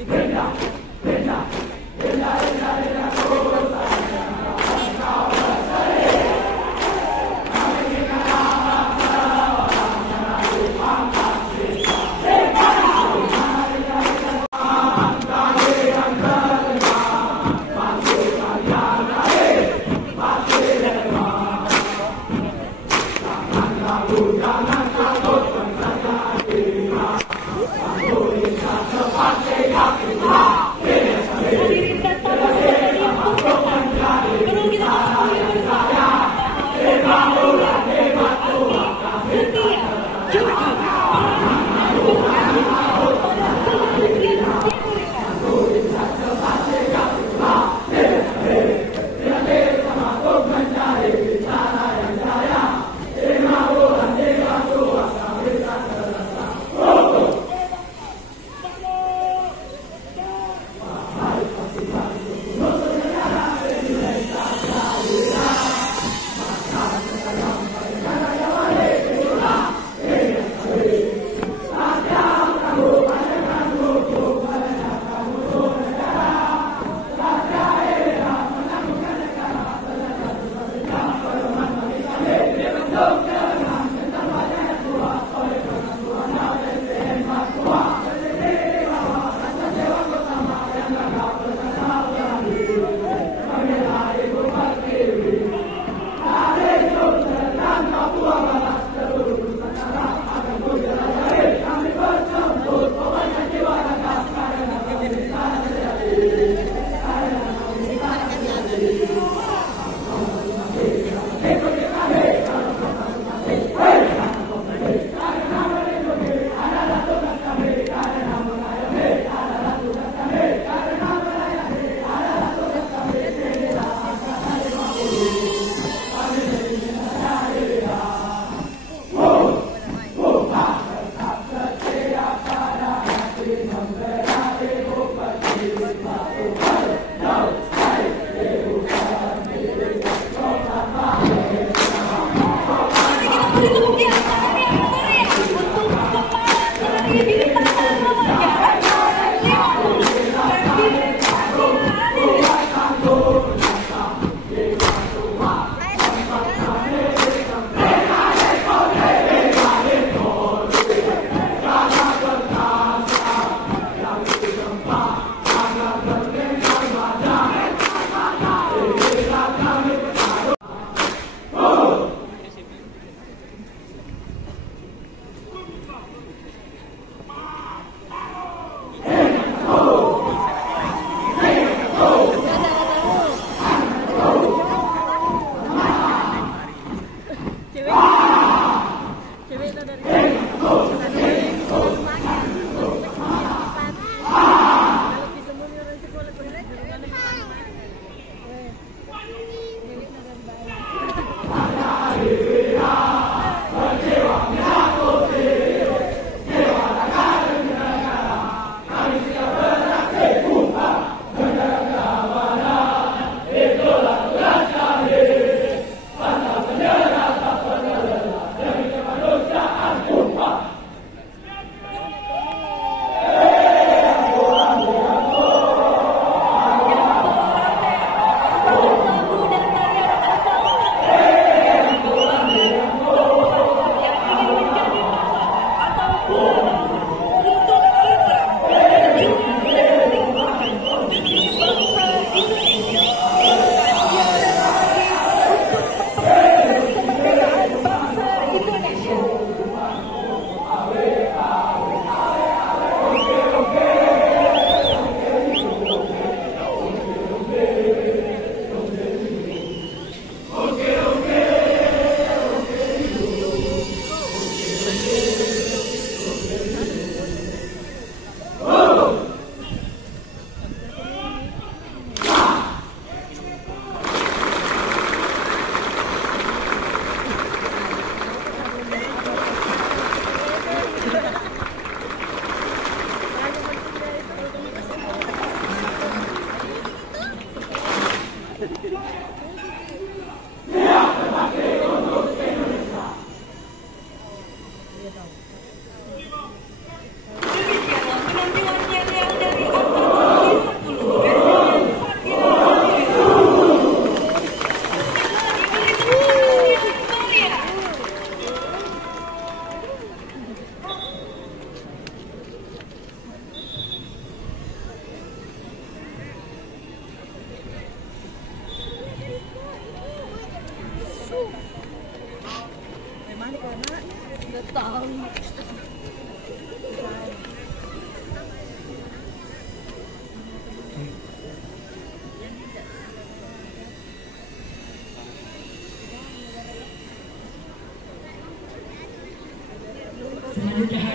Jangan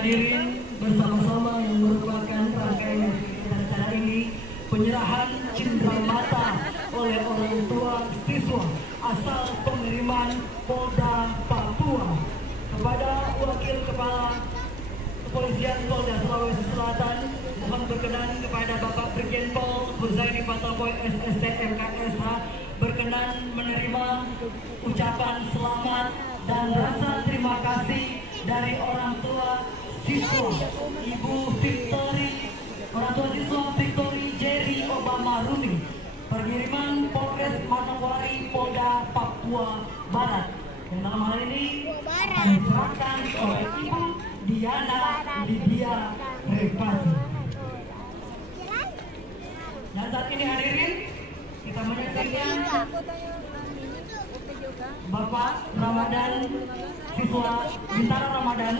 hadirin bersama-sama yang merupakan rangkaian acara ini, penyerahan cindera mata oleh orang tua siswa asal pengiriman Polda Papua kepada Wakil Kepala Kepolisian Polda Sulawesi Selatan. Mohon berkenan kepada Bapak Brigjen Pol Huzaini Pataboy SSC MKSH berkenan menerima ucapan selamat dan rasa terima kasih dari orang tua siswa Ibu Victory, orang tua siswa Victory Jerry Obama Rumi, pengiriman Polres Manokwari Polda Papua Barat, yang dalam hal ini diserahkan oleh Ibu Diana Lydia Repasi. Dan saat ini hadirin kita menyaksikan Bapak Ramadan, siswa Bintara Ramadan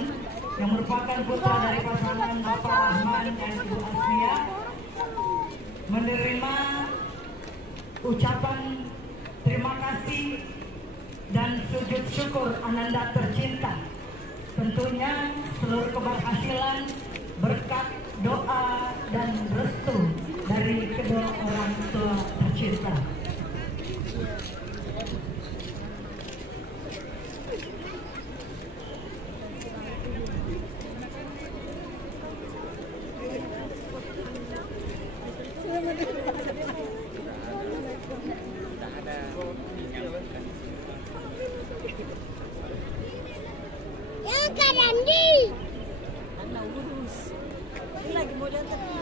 yang merupakan putra dari pasangan Bapak Rahman dan Ibu Asmia menerima ucapan terima kasih dan sujud syukur Ananda tercinta. Tentunya seluruh keberhasilan, berkat, doa dan restu dari kedua orang tua tercinta. Lagi mau datang.